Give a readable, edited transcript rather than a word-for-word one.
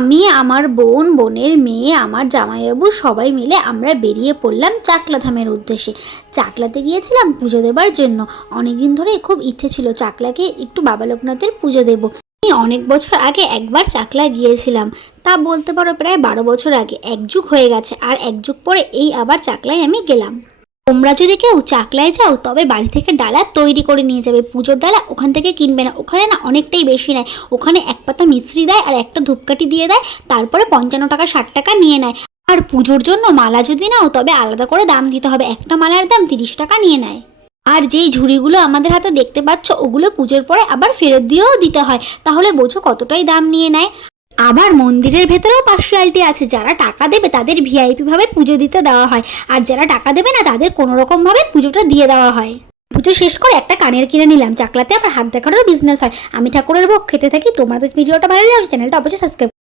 আমি, আমার বোন, বোনের মেয়ে, আমার জামাইবাবু সবাই মিলে আমরা বেরিয়ে পড়লাম চাকলাধামের উদ্দেশ্যে। চাকলাতে গিয়েছিলাম পুজো দেবার জন্য। অনেকদিন ধরে খুব ইচ্ছে ছিল চাকলাকে একটু বাবা লোকনাথের পুজো দেবো। আমি অনেক বছর আগে একবার চাকলা গিয়েছিলাম, তা বলতে পারো প্রায় 12 বছর আগে। এক যুগ হয়ে গেছে, আর এক যুগ পরে এই আবার চাকলায় আমি গেলাম। তোমরা যদি কেউ চাকলায় যাও তবে বাড়ি থেকে ডালা তৈরি করে নিয়ে যাবে। পুজোর ডালা ওখান থেকে কিনবে না, ওখানে না অনেকটাই বেশি নেয়। ওখানে এক পাতা মিশ্রি দেয় আর একটা ধূপকাঠি দিয়ে দেয়, তারপরে 55 টাকা 60 টাকা নিয়ে নেয়। আর পুজোর জন্য মালা যদি নাও তবে আলাদা করে দাম দিতে হবে, একটা মালার দাম 30 টাকা নিয়ে নেয়। আর যেই ঝুড়িগুলো আমাদের হাতে দেখতে পাচ্ছ ওগুলো পুজোর পরে আবার ফেরত দিয়েও দিতে হয়, তাহলে বোঝো কতটাই দাম নিয়ে নেয়। আবার মন্দিরের ভেতরেও পার্সিয়ালিটি আছে, যারা টাকা দেবে তাদের ভিআইপি ভাবে পুজো দিতে দেওয়া হয়, আর যারা টাকা দেবে না তাদের কোনো রকম ভাবে পুজোটা দিয়ে দেওয়া হয়। পুজো শেষ করে একটা কানের কিনে নিলাম। চাকলাতে আবার হাত দেখানোর বিজনেস হয়। আমি ঠাকুরের ভোগ খেতে থাকি। তোমাদের ভিডিওটা ভালো লাগলে চ্যানেলটা অবশ্যই সাবস্ক্রাইব